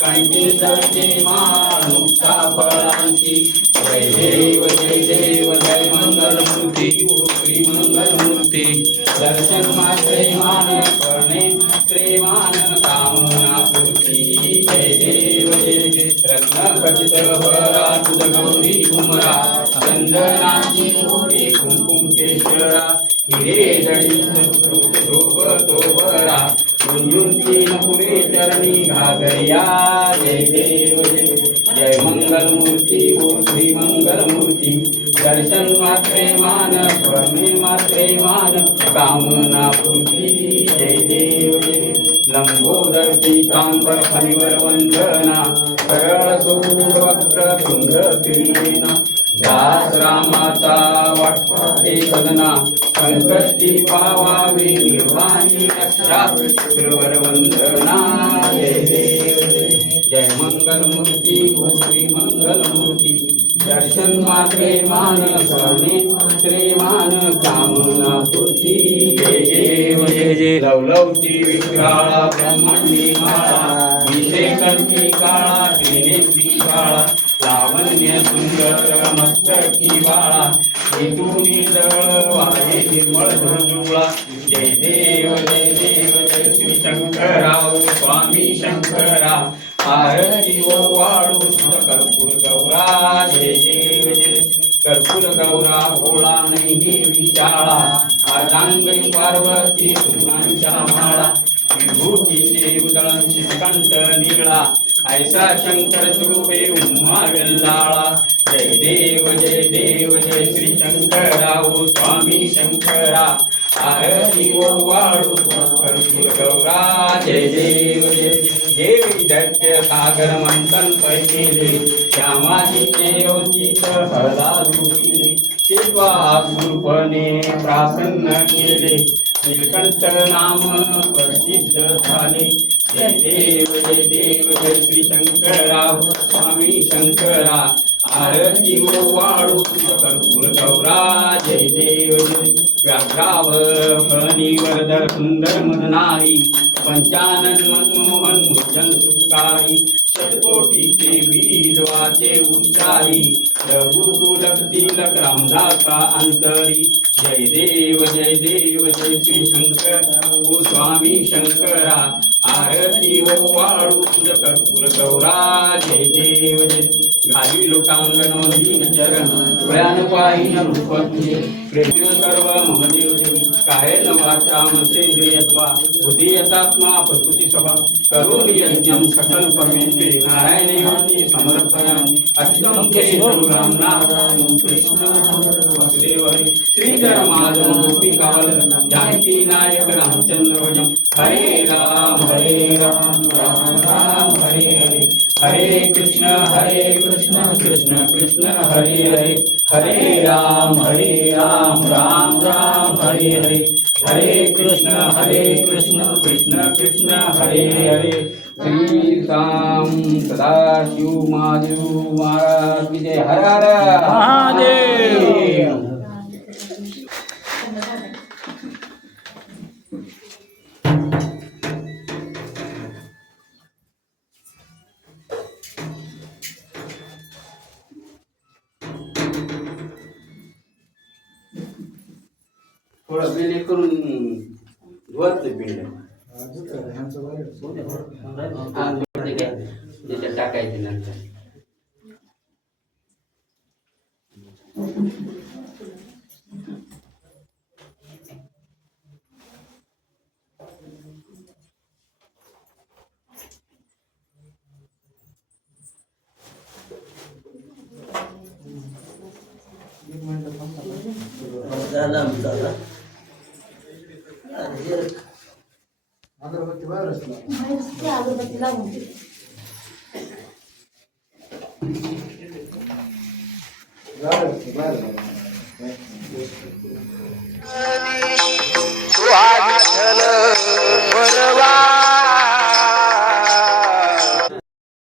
कंठी धरते माळ फळांची जय देव जय देव जय मंगल मूर्ती श्री मंगल मूर्ती दर्शन मात्रे मान करणे प्रेमान कामना पूर्ती जय देव जय जय रत्न खचित भरा तुझ गौरी कुमरा चंदनाची गोरी कुंकुम केशरा. हिरे जडित शोभ तोबरा गुंजुंची नपुरे चरणी घागरिया जय देव जय जय मंगल मूर्ती ओ श्री मंगल मूर्ती दर्शन मात्रे मान स्वर्णे मात्रे मान कामना पूर्ती जय देव जय लंबोदर पीतांबर हरिवर वंदना सरळ सूर वक्र कुंद किरीना दास रामाचा वाटपा हे सदना संकष्टी पावावी निर्वाणी रक्षा श्रीवर वंदना जय देव. जय मंगल मूर्ती श्री मंगल मूर्ती दर्शन मात्रे मान स्वामी श्री मान कामना पूर्ती. जय देव जय जय. लवलवची विक्राळा ब्रह्मांडी माळा विषय कंठी काळा लावण्य सुंदर मस्तकी बाळा हेतुनी जवळ वाहे निर्मळ धुळजुळा जय देव जय देव जय श्री शंकराव स्वामी शंकरा आरती व वाळू कर्पूर गौरा. जय देव जय कर्पूर गौरा भोळा नाही विचाळा अर्धांगी पार्वती सुनांच्या माळा. विभूतीचे उदळांची कंठ निळा ऐसा शंकर शोभे उम्मा वेल्लाळा जय देव जय देव जय श्री शंकरा ओ स्वामी शंकरा। आरती ओ वाळू कर्पूर गौरा। जय देव जय देवी दैत्य सागर मंथन पैकेले श्यामाजीचे योजित हळदा लुटिले शिवा गुरुपणे प्रासन्न केले। नीलकंठ नाम प्रसिद्ध झाले। जय देव जय देव जय श्री शंकरा स्वामी शंकरा. आरती ओ वाळू कर्पूर गौरा. जय देव जय व्याघ्रावर फणीवर सुंदर मदनारी पंचानन मनमोहन मुजन सुखारी शतकोटीचे बीज वाचे उच्चारी. रघुकुलक तिलक रामदासा अंतरी. जय देव जय देव जय श्री शंकर. स्वामी शंकरा. आरती हो ओ वाळू तुझ कर्पूर गौरा जय देव जय घाली लोटांगण दीन चरण डोळ्यान पाहिन रूप प्रेम सर्व महदेव देव काय न वाचा मसेंद्रियत्वा बुद्धी यतात्मा प्रकृती सभा. करून यज्ञम सकल परमेश्वरी नारायण योनी समर्पयामि. अष्टम ते राम नारायण कृष्ण वसुदेव हरे श्रीधर माधव गोपी कावल जानकी नायक रामचंद्र भजम हरे राम हरे राम राम राम हरे हरे. हरे कृष्ण हरे कृष्ण कृष्ण कृष्ण हरे हरे. हरे राम हरे राम राम राम. हरे हरे. हरे कृष्ण हरे कृष्ण कृष्ण कृष्ण हरे हरे. श्री राम सदाशिव महादेव महाराज की जय. हर हर महादेव. थोडं बेले करून धुवत पिंड टाकायचे नंतर. झालं आमचं बाहेरची अगरबत्ती लावून दे. बाहेर असते बाहेर